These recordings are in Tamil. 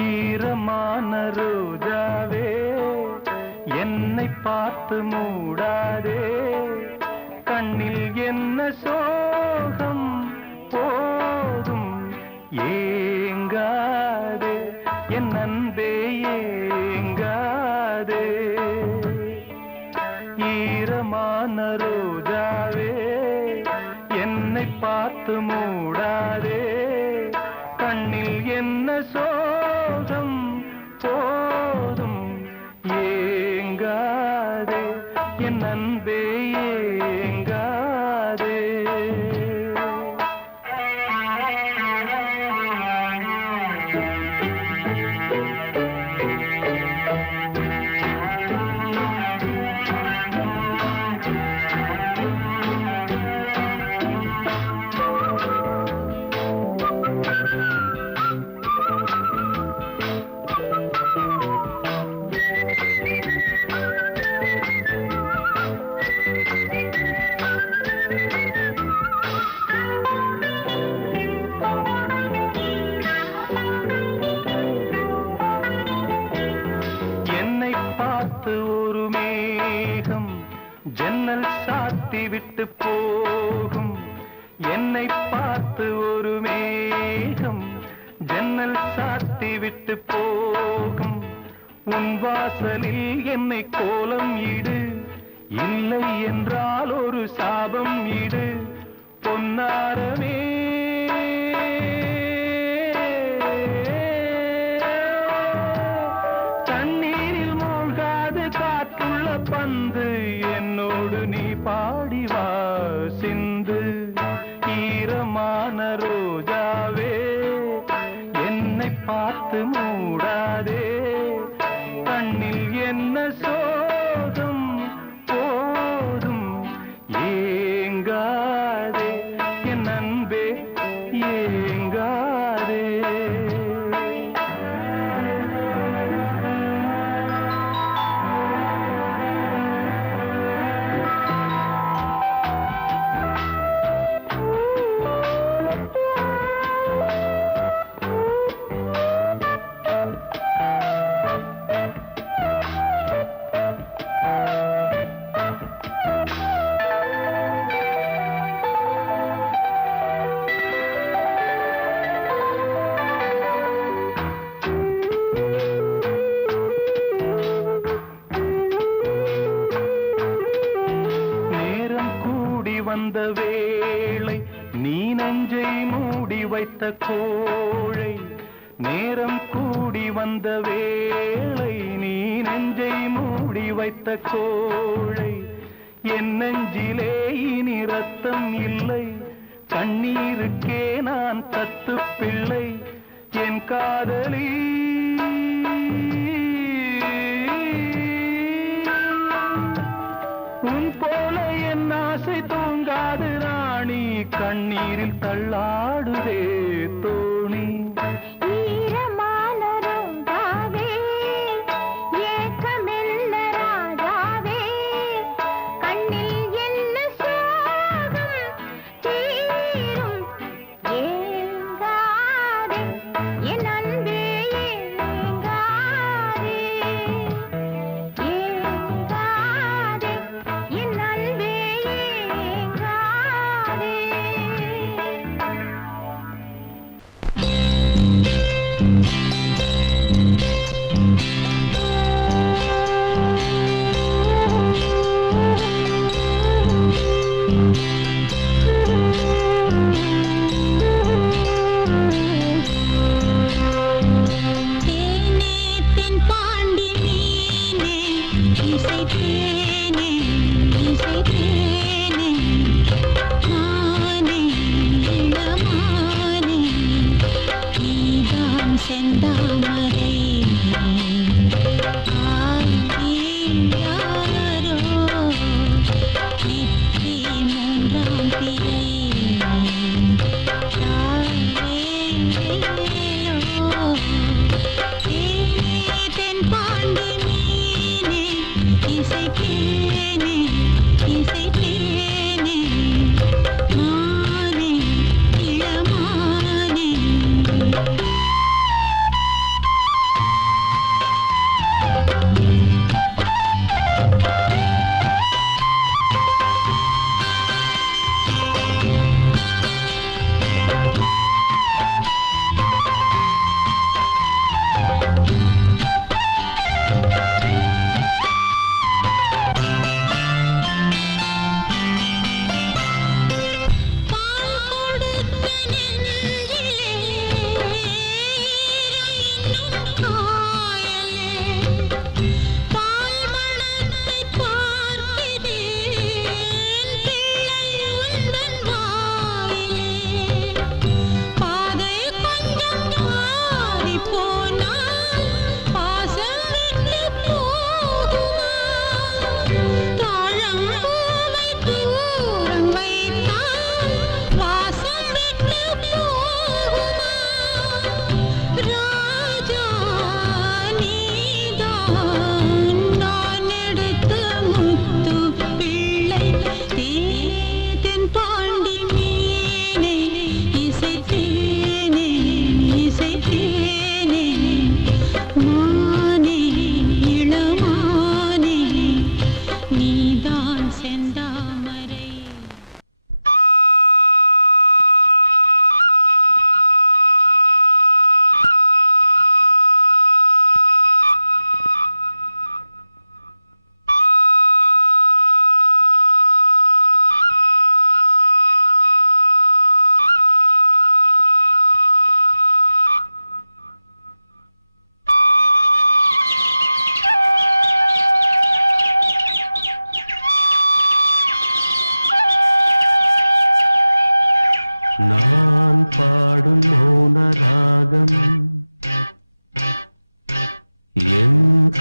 ஈரமான ரோஜாவே என்னை பார்த்து மூடாதே, கண்ணில் என்ன சோகம் போதும் ஏங்காதே, என் அன்பே ஏங்காதே. ஈரமான ரோஜாவே என்னை பார்த்து மூடாதே, கண்ணில் என்ன சோகம் போதும் ஏங்காதே, என் அன்பே ஏங்காதே. ஒரு மேகம் ஜன்னல் சாத்தி விட்டு போகும், என்னை பார்த்து ஒரு மேகம் ஜன்னல் சாத்தி விட்டு போகும். உன் வாசலில் என்னை கோலம் இடு, இல்லை என்றால் ஒரு சாபம் இடு. பொன்னாரமே பந்து என்னோடு நீ பாடிவா சிந்து. ஈரமான ரோஜாவே என்னை பார்த்து மூடாதே, கண்ணில் என்ன சோகம் போதும் ஏங்காதே, என் அன்பே ஏங்காதே. வந்த வேளை நீ நெஞ்சை மூடி வைத்த கோழை, நேரம் கூடி வந்த வேளை நீ நெஞ்சை மூடி வைத்த கோழை. என் நெஞ்சிலே இனி ரத்தம் இல்லை, கண்ணீருக்கே நான் தத்து பிள்ளை. என் காதலி உன் போல என் ஆசை தூங்காது ராணி, கண்ணீரில் தள்ளாடுதே தோணி. ஈரமான ரோஜாவே ஏக்கமெல்ல ராஜாவே, கண்ணில் என்ன சோகம் தீரும் ஏங்காதே, என் அன்பே ஏங்காதே, ஏங்காதே, என் அன்பே ஏங்காதே.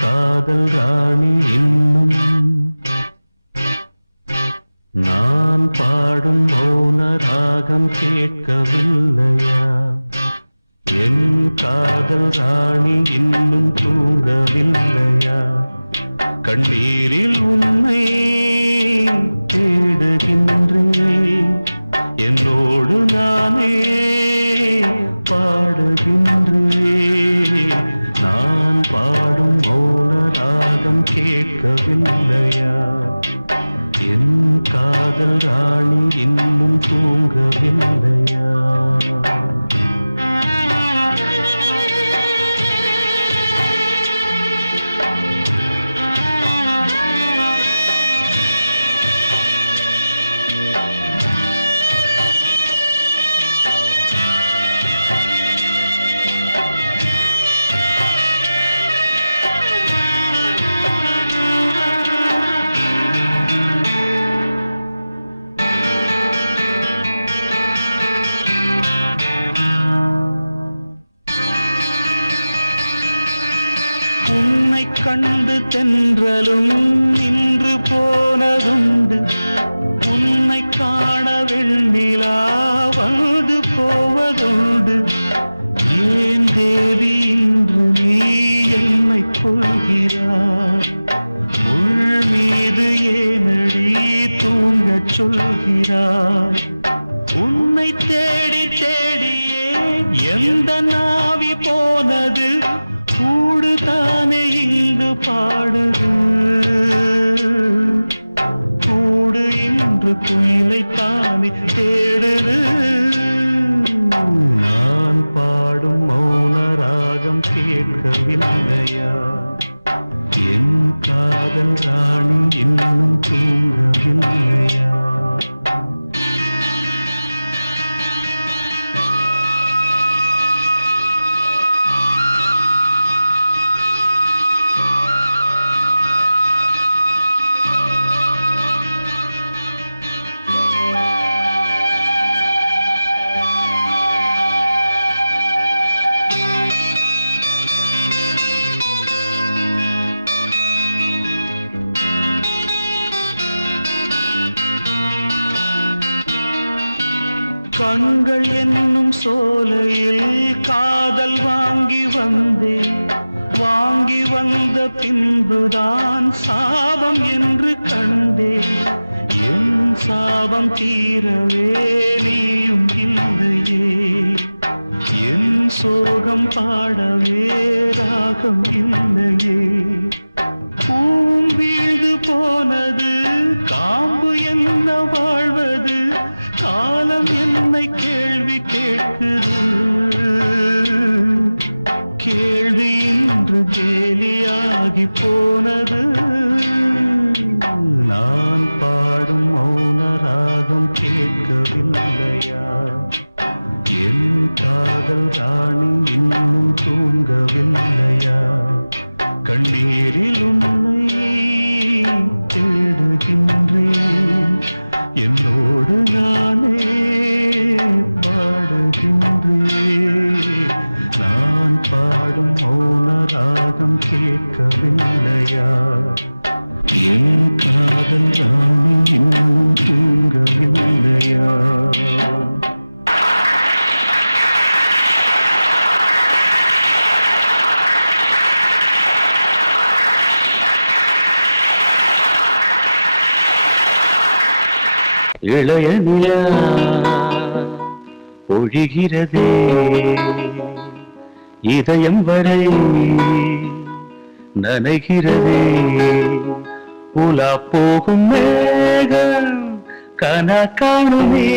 காதல் ராணி இன்னும் நான் பாடும் மௌன ராகம் கேட்கவில்லையா? என் காதல் ராணி இன்னும் தூங்கவில்லையா? கண்ணீரில் உன்னை தேடுகின்றேன், என்னோடு நானே பாடுகின்றேன். நான் பாடும் மௌன ராகம் கேட்கவில்லையா? என் காதல் ராணி இன்னும் தூங்கவில்லையா? உன்னை கண்டு தென்றலும் நின்று போனதுண்டு, உன்னை காண வெண்ணிலா வந்து போவதுண்டு. ஏன் தேவி இன்று நீ என்னை கொள்கிறாய்? உள் மீது ஏனடி தூங்கச் சொல்கிறாய்? உன்னை தேடி தேடியே எந்த நாவி போனது? கூடுதானே இங்கு பாடுது, கூடு இன்று குயிலை தானே தேடுது. நான் பாடும் மௌன ராகம் கேட்கவில்லையா? என் காதல் ராணி இன்னும் தூங்கவில்லையா? கண்கள் என்னும் சோலையில் காதல் வாங்கி வந்தேன், வாங்கி வந்த பின்புதான் சாபம் என்று கண்டேன். என் சாபம் தீரவே நீயும் இல்லையே, என் சோகம் பாடவே ராகம் இல்லையே. பூம் வீழ்ந்து போனது, காம்பு என்ன வாழ்வது? காலம் என்னை கேள்வி கேட்குது, கேள்வி இன்று கேலியாகி போனது. நான் பாடும் மௌன ராகம் கேட்கவில்லையா? என் காதல் ராணி இன்னும் தூங்கவில்லையா? கண்ணீரில் உன்னை தேடுகின்றேன், என்னோடு நானே பாடுகின்றேன். நான் பாடும் மௌன ராகம் கேட்கவில்லையா? என் காதல் ராணி இன்னும் தூங்கவில்லையா? இளைய நிலா பொழிகிறதே, இதயம் வரை நனைகிறதே. உலா போகும் மேகம் கனா காணுமே,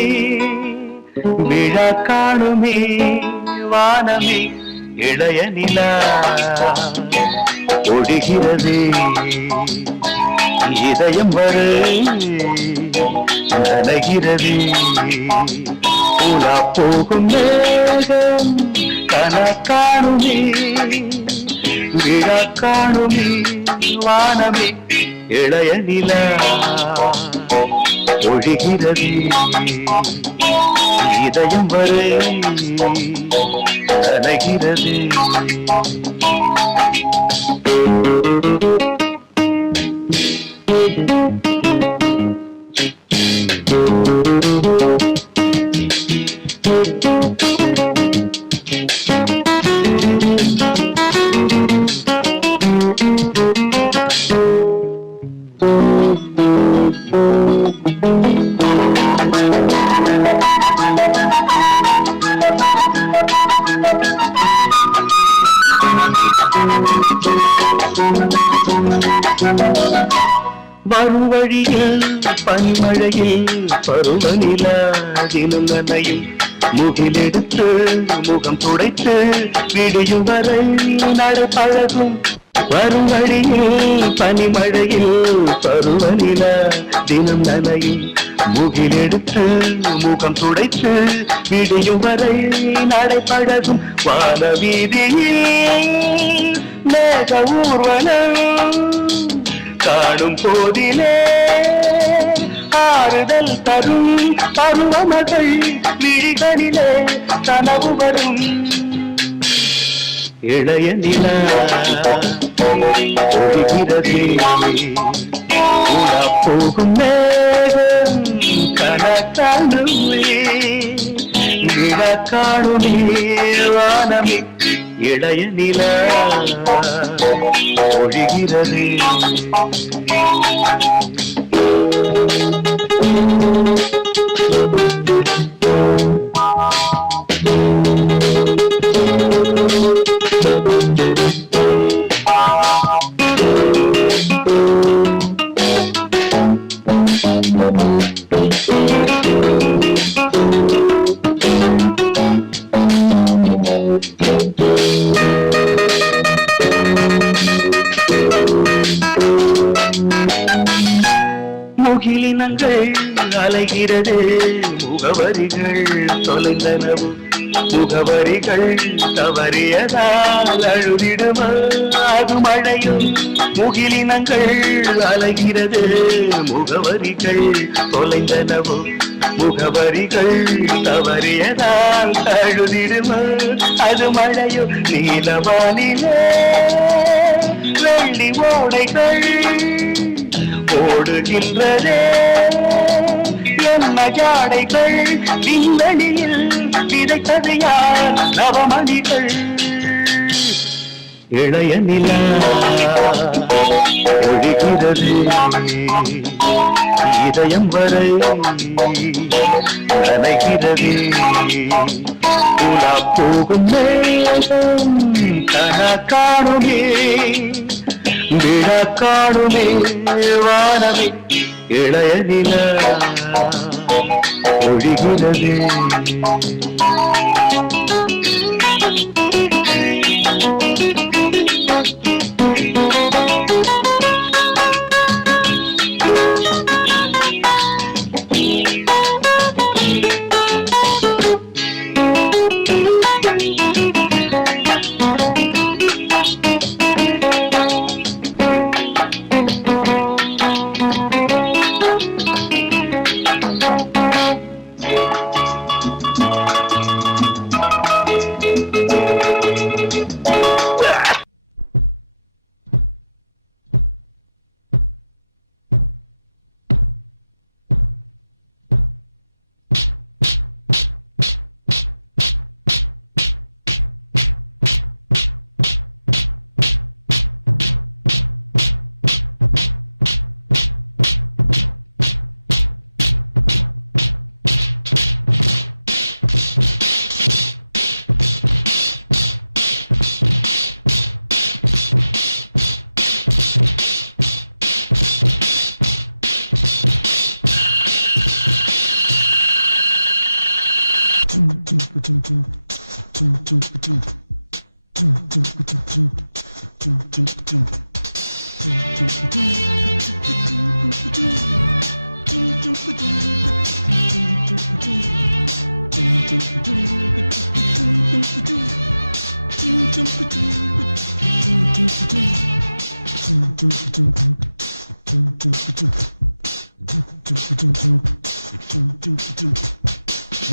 விழா காணுமே வானமே. இளைய நிலா பொழிகிறதே, இதயம் வரை நனைகிறது. உலா போகும் மேகம் கனா காணுமே, விழா காணுமே வானமே. இளைய நிலா ஒழிகிறது, இதயம் வரை நனைகிறது. வரும் வழியில் பனிமழையில் பருவநிலா தினம் நனையும் முகிலெடுத்து முகம் துடைத்து விடியும் வரை நடப்பழகும். வரும் வழியில் பனிமழையில் பருவநிலா தினம் நனையும் முகிலெடுத்து முகம் துடைத்து விடியும் வரை நடைபழகும். வான வீதியில் மேக ஊர்வலம் காணும் போதிலே ஆறுதல் தரும் பருவமகள் விழிகளிலே கனவு வரும். இளைய நிலா ஒழிகிறது உலா போகும் மேகம் கனக்காணுமே நிலா காணுமே வானமே. இளைய நிலா ஒழிகிறது. முகிலினங்கள் அலைகிறது முகவரிகள் தொலைந்தனவு. முகவரிகள் தவறியதால் அழுதிடுமா அது மழையும். முகிலினங்கள் அலைகிறது முகவரிகள் தொலைந்தனவு. முகவரிகள் தவறியதால் அழுதிடுமா அது மழையும். நீலவானிலே வெள்ளி ஓடைகள் ஓடுகின்றதே என்ன ஜாடைகள். விண்வெளியில் விதைத்தது யார் நவமணிகள். இளைய நிலா ஒழிகிறது இதயம் வரை நனைகிறது. உலா போகும் மேகம் கனா காணுமே விழா காணுமே வானமே. இளைய நிலா ஒழிகிறது.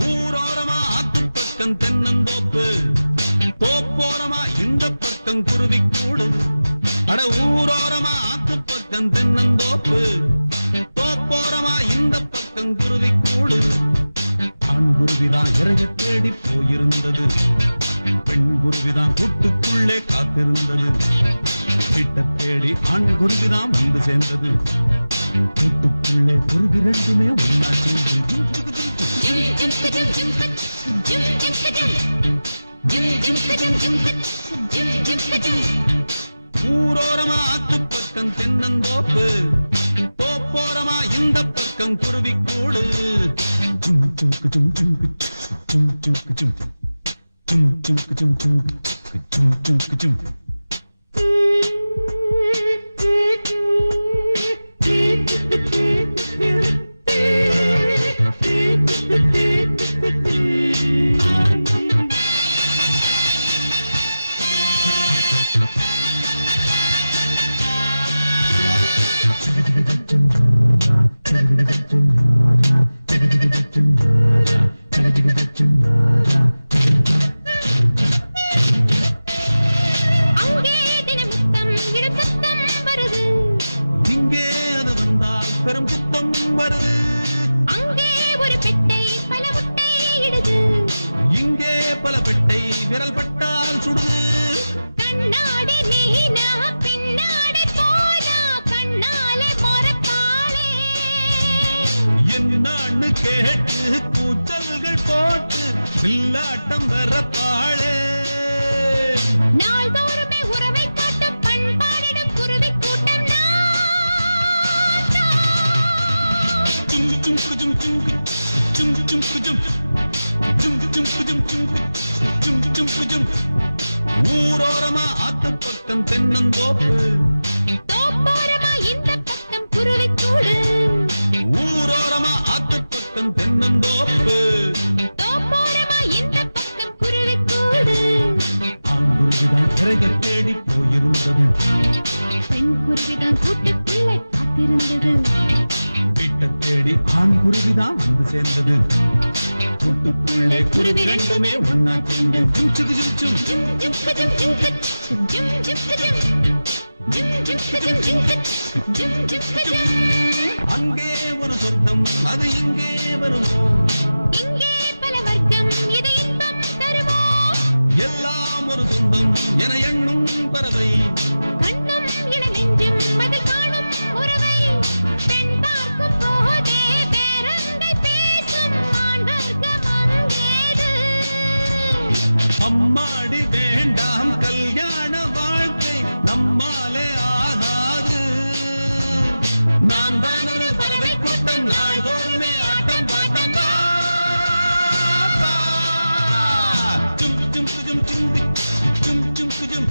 ஊரோரமா ஆத்து பக்கம் தென்னந்தோப்பு, தோப்போரமா இந்த பக்கம் குருவி கூடு. அட ஊரோரமா ஆத்து பக்கம் தென்னந்தோப்பு, தோப்போரமா இந்த பக்கம் குருவி கூடு. ஆண் குருவிதான் இறைய தேடி போயிருந்தது, பெண் குருவிதான் கூட்டுக்குள்ளே காத்திருந்தது. கிட்ட தேடி ஆண் குருவிதான் வந்து சேர்ந்தது, கூட்டுக்குள்ளே குருவி ரெண்டுமே ஒன்னா சேர்ந்து பக்கம் குருவி கூடு ஜும் ஜும் ஜும் ஜும் ஜும் ஜும் ஜும் ஜும் ஜும் ஜும் ஜும் ஜும் ஜும் ஜும் அங்கே தினமுத்தம் இடம் சத்தம் வருது இங்கே அது வந்தால் பெரும் குத்தம் வருது அங்கே ஒரு பெட்டை பல முட்டை இடுது இங்கே பல பெட்டை விரல் பட்டால் சுடுது கண்ணாடி நீனா பின்னாடி போனா கண்ணாலே மொறப்பாளே என்னான்னு கேட்டு கூச்சல்கள் போட்டு வில்லாட்டம் வரப்பாளே நாள்தோறுமே உறவை காட்டும் பண்பாடிடும் குருவி கூட்டம் நான் ஜும் ஜும் ஜும் ஜும் ஜும் ஜும் ஜும் ஜும் ஜும் ஜும் ஜும் ஜும் ஜும் ஊரோரமா ஆத்து பக்கம் தென்னந்தோப்பு தோப்போரமா இந்த பக்கம் குருவி கூடு ஊரோரமா ஆத்து பக்கம் தென்னந்தோப்பு தோப்போரமா இந்த பக்கம் குருவி கூடு ஆங்குருவிதான் இறைய தேடி போயிருந்தது பெண் குருவிதான் கூட்டுக்குள்ளே காத்திருந்தது வீட்டை தேடி ஆண் குருவிதான் வந்து சேர்ந்தது கூட்டுக்குள்ளே குருவி ரெண்டுமே ஒன்னா சேர்ந்து ஜும் சுகு ஜும் ஜும் ஜும் ஜும் கஜம் ஜும் கஜ் ஜும் ஜும் கஜம் ஜும் ஜும் கஜம் ஜும் கஜ் ஜும் ஜும் கஜம் அங்கே ஒரு சொர்க்கம் அது இங்கே வருமோ இங்கே பல வர்க்கம் இது இன்பம் தருமோ எல்லாம் ஒரு சொந்தம் என எண்ணும் பறவை கண்ணும் இள நெஞ்சும் அதில் காணும் உறவை பெண் பார்க்கும் போதே பேரங்கை பேசும் ஆண் வர்க்கம் அங்கேது அம்மாடி வேண்டாம் கல்யாண வாழ்க்கை நம்மாலே ஆகாது நாம் தான் ஒரு பறவை கூட்டம் நாள்தோறுமே ஆட்டம் பாட்டம் வா, வா. ஜும் ஜும் ஜும் ஜும் ஜும் ஜும் ஜும்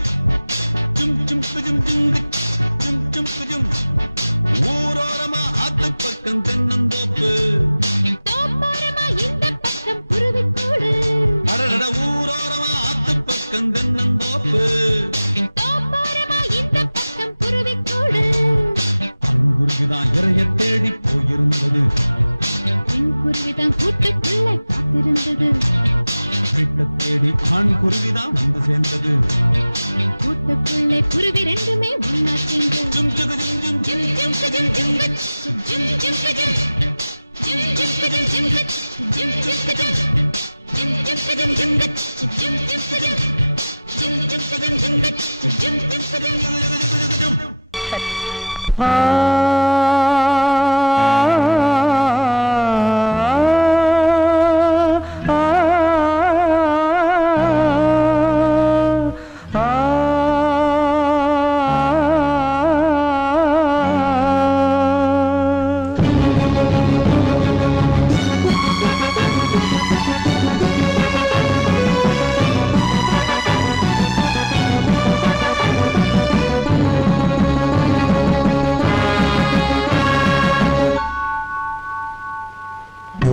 ஜும் ஜும் ஜும் ஜும் ஜும் ஜும் ஊரோரமா ஆத்து பக்கம் தென்னந்தோப்பு தோப்போரமா இந்த பக்கம் குருவி கூடு அடடட ஊரோரமா ஆத்து பக்கம் தென்னந்தோப்பு தோப்போரமா இந்த பக்கம் குருவி கூடு அங்குருவிதான் இறைய தேடி போயிருந்தது பெண் குருவிதான் கூட்டுக்குள்ளே காத்திருந்தது வீட்டை தேடி ஆண் குருவிதான் வந்து சேர்ந்தது கூட்டுக்குள்ளே குருவி ரெண்டுமே ஒன்னா சேர்ந்து ஜும் ஜுகு ஜும் ஜும் ஜும் ஜும் கஜம் ஜும் கஜ் ஜும் ஜும் கஜம் ஜும் ஜும் கஜம் ஜும் கஜ் ஜும் ஜும் கஜம் ஜும் ஜும் கஜம் ஜும் கஜ் ஜும் ஜும் கஜம் ஜும் ஜும் கஜம் ஜும் கஜ் ஜும் ஜும் கஜம்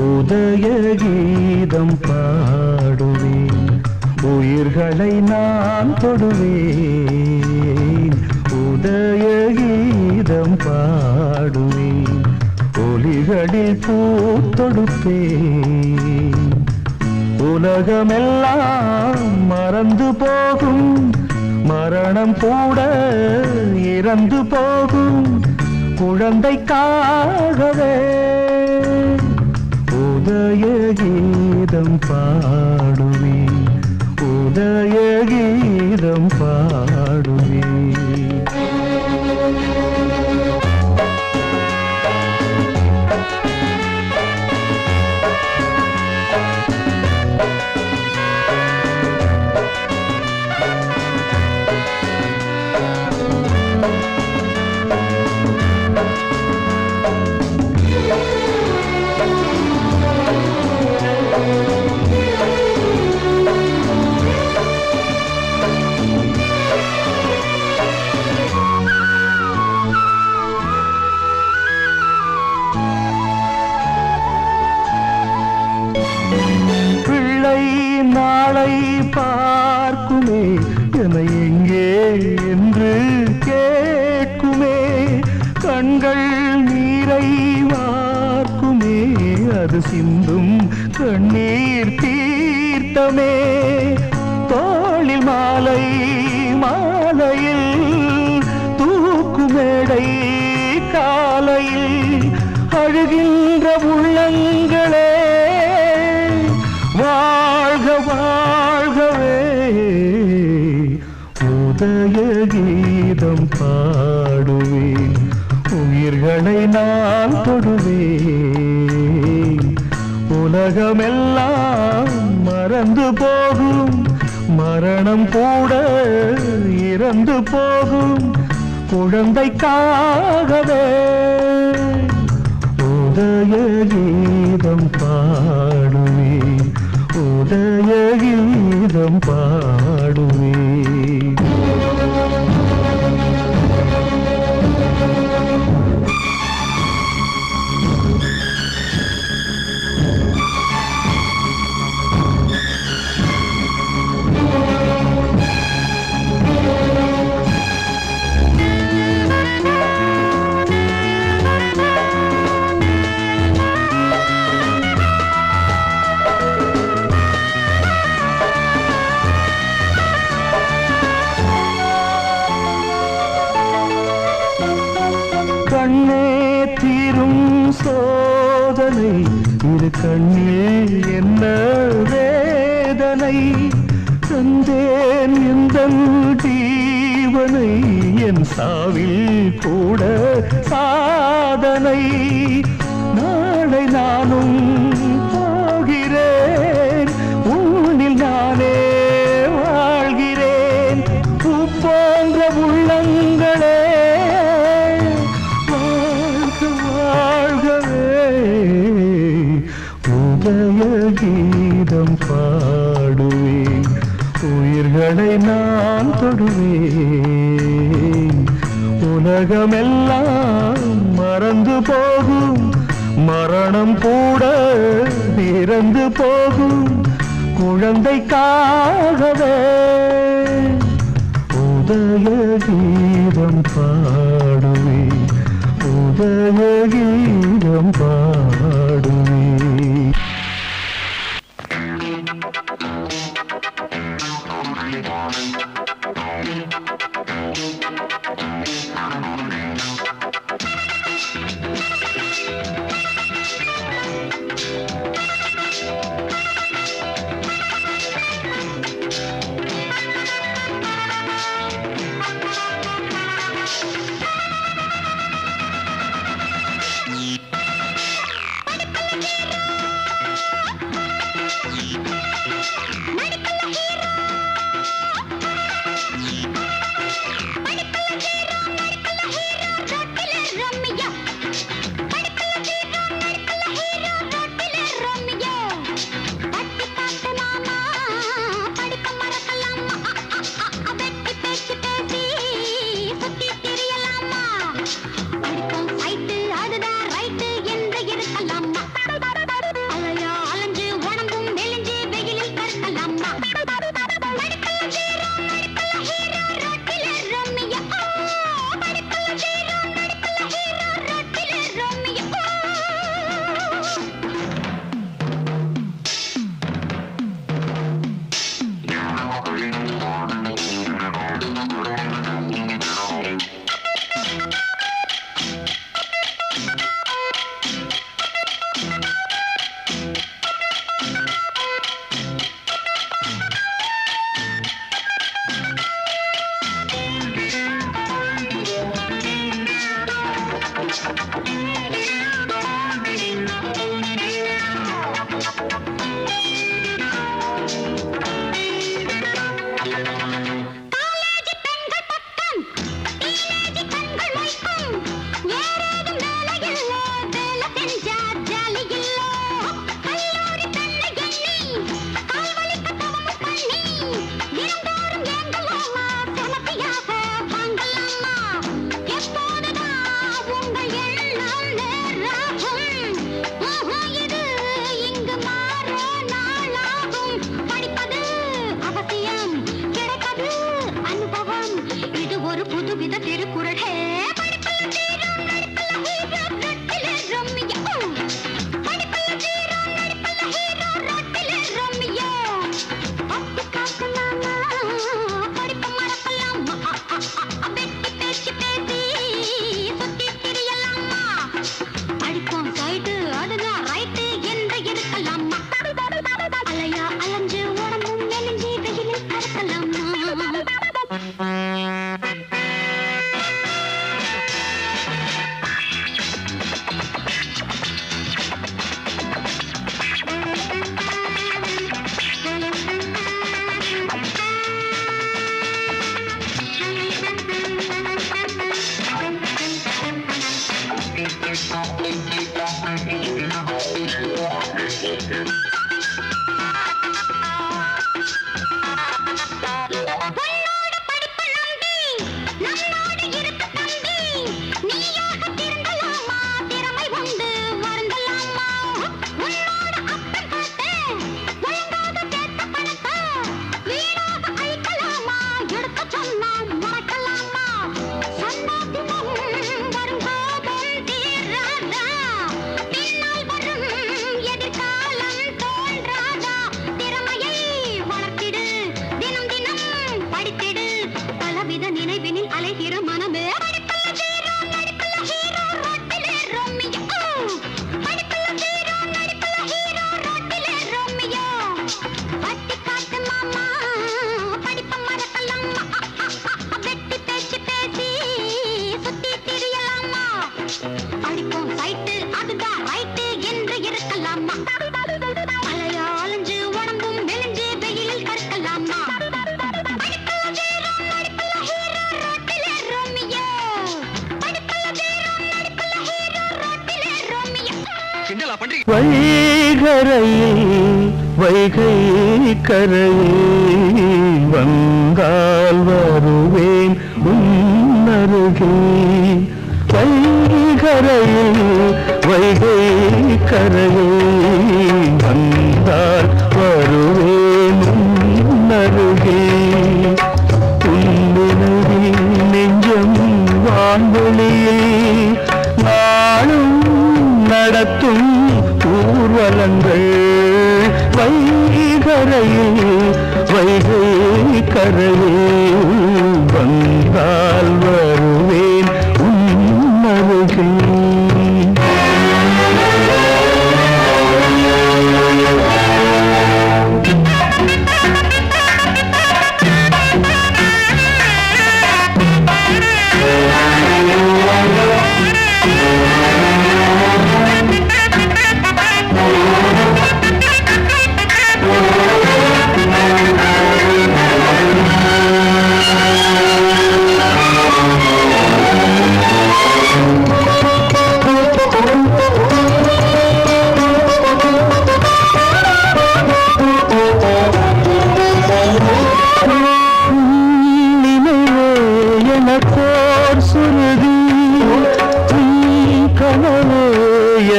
உதய கீதம் பாடுவேன், உயிர்களை நான் தொடுவேன். உதய கீதம் பாடுவேன், ஒலிகளில் பூத்தொடுப்பேன். உலகமெல்லாம் மறந்து போகும், மரணம் கூட இறந்து போகும் குழந்தைக்காகவே உதய கீதம் பாடுவேன், உதய கீதம் பாடுவேன். என்று கேட்குமே, கண்கள் நீரை வார்க்குமே, அது சிந்தும் கண்ணீர் தீர்த்தமே. தோளில் மாலை மாலையில் தூக்குமேடை காலையில் அழுகின்ற உள்ளங்களே வாழ்க வாழ்கவே. உதய கீதம் பாடுவேன், உயிர்களை நான் தொடுவேன். உலகமெல்லாம் மறந்து போகும், மரணம் கூட இறந்து போகும், குழந்தைக்காகவே. உதய கீதம் பாடுவேன், உதய கீதம் பாடுவேன். கண்ணே தீரும் சோதனை, இரு கண்ணில் என்ன வேதனை. தந்தேன் இந்த ஜீவனை, என் சாவில் கூட சாதனை. நாளை நானும் போகிறேன், உன்னில் நானே வாழ்கிறேன். பூ போன்ற உள்ளங்களே உதய கீதம் பாடுவேன், உயிர்களை நான் தொடுவேன். உலகமெல்லாம் மறந்து போகும், மரணம் கூட இறந்து போகும், குழந்தைக்காகவே. உதய கீதம் பாடுவேன், உதய கீதம் பாடுவேன். புதுவித திருக்குறள் ஹே படிப்பல்ல தீரம் நடிப்பல்ல ஹீரோ ரொட்டிலே ரொம்மியோ படிப்பல்ல தீரம் நடிப்பல்ல ஹீரோ ரொட்டிலே ரொம்மியோ பத்தி காக்கலாமா படிப்ப மறப்பலாமா வெட்டி பேச்சு பேசி சுத்தி திரியலாமா படிப்போம் சைடு அதுதான் ரைட்டு என்று இருக்கலாமா அலையா அலைஞ்சு உடம்பும் மெலிஞ்சி வெயிலில் கறக்கலாமா உன்னோட படிப்ப நம்பி நம்மோடு இருக்க தம்பி நீயாக திருந்தலாமா திறமை உண்டு வருந்தலாமா உன்னோட அப்பன் பாட்டு ஒழுங்காக கேட்ட பணத்தை வீணாக அழிக்கலாமா எடுக்க சொன்னா மறக்கலாமா சந்தாத்தினம் வரும்போதும் தீராதா பின்னால் வரும் எதிர்காலம் தோன்றாதா திறமையை வளர்த்திடு தினம் தினம் படித்திடு பலவித நினைவினில் அலைகிற மனமே படிப்பல்ல தீரோ நடிப்பல்ல ஹீரோ ரொட்டிலே ரொம்மியோ படிப்பல்ல தீரோ நடிப்பல்ல ஹீரோ ரொட்டிலே ரொம்மியோ பட்டி காட்டு மாமா படிப்ப மறக்கலாமா வெட்டி பேச்சு பேசி சுத்தி திரியலாமா படிப்போம் சைட்டு அதுதான் ரைட்டு என்று இருக்கலாமா அலையா அலைஞ்சு உடம்பும் மெலிஞ்சு வெயிலில் கற்கலாமா படிப்பல்ல தீரம் நடிப்பல்ல ஹீரோ ரொட்டிலே ரொம்மியோ படிப்பல்ல தீரம் நடிப்பல்ல ஹீரோ ரொட்டிலே ரொம்மியோ கிண்டலா பண்றீங்க வைகை கரையில் வந்தால் வருவேன் உன்னருகில் வைகை கரையில் வந்தால் வருவேன் உன்னருகில் உன்னினதில் நெஞ்சம் வான்வெளியில் நாளும் நடத்தும் ஊர்வலங்கள் வைகை கரையில் வந்தால் வருவேன் உன்னருகில் எனக்கோர் சுருதி கனவே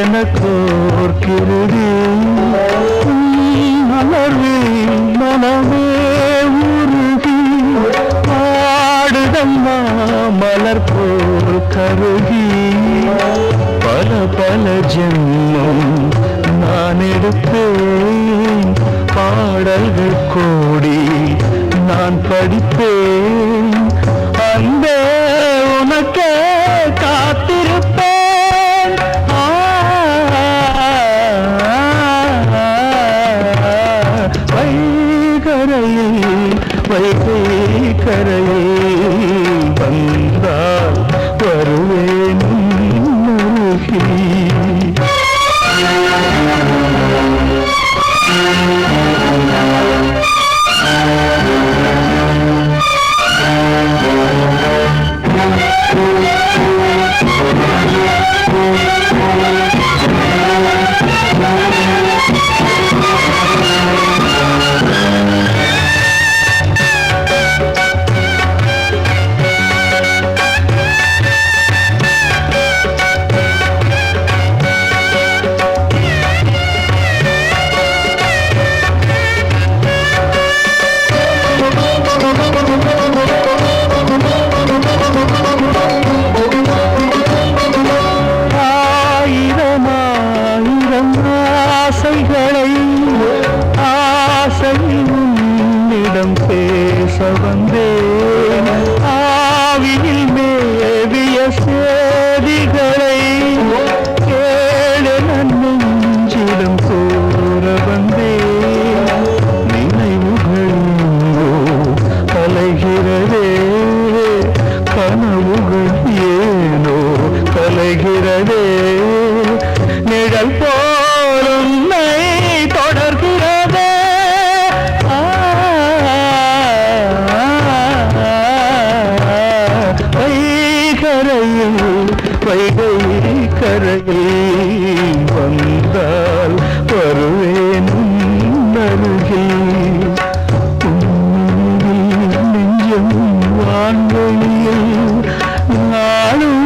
எனக்கோர் கிருதி மலர்வில் மனமே உருகி பாடுதம்மா மலர் போல் கருகி பல பல ஜென்மம் நான் எடுப்பேன் பாடல்கள் கோடி நான் படிப்பேன் அன்பே உனக்கே காத்திருப்பேன் வைகை கரையில் வந்தால் வருவேன் உன்னருகில் நிழல் போல் உன்னை தொடர்கிறதே. வைகரையில் வைகை கரையில் வந்தால் வருவேன் அருகில். நெஞ்சம் வான்வெளியில் நாளும்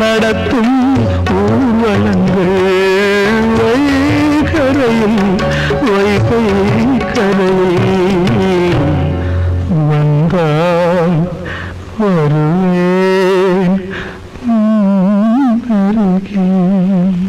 நடத்தும் ஊர்வலங்கள். வைகரையில் வைகை கரையில்